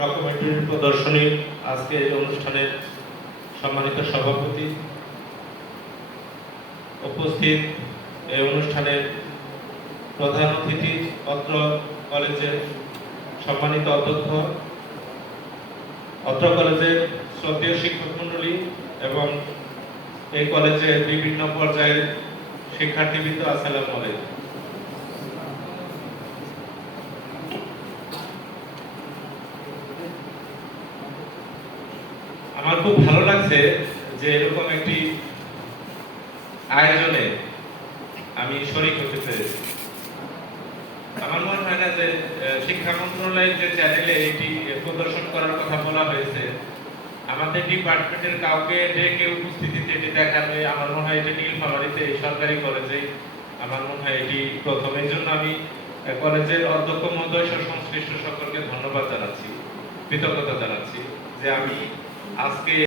Documentary প্রদর্শনীর আজকে এই অনুষ্ঠানের সম্মানিত সভাপতি উপস্থিত। এই অনুষ্ঠানের প্রধান অতিথি অত্র কলেজের সম্মানিত অধ্যক্ষ, অত্র কলেজের শ্রদ্ধেয় শিক্ষক মণ্ডলী এবং এই কলেজের বিভিন্ন পর্যায়ের শিক্ষার্থীবৃন্দ, আসসালামু আলাইকুম। আমার খুব ভালো লাগছে যে এরকম একটি আয়োজনে আমি শরিক হতে পেরেছি। আমার মনে হয় না যে শিক্ষা মন্ত্রণালয়ের যে চ্যানেলে এটি প্রদর্শন করার কথা বলা হয়েছে, আমাদের ডিপার্টমেন্টের কাউকে ডেকে উপস্থিতিতে এটি দেখাবে, আমার মনে হয় এটি নীলফামারীতে সরকারি কলেজে, আমার মনে হয় এটি প্রথম। এই জন্য আমি কলেজের অধ্যক্ষ মহোদয় সংশ্লিষ্ট সকলকে ধন্যবাদ জানাচ্ছি, কৃতজ্ঞতা জানাচ্ছি যে আমি আজকে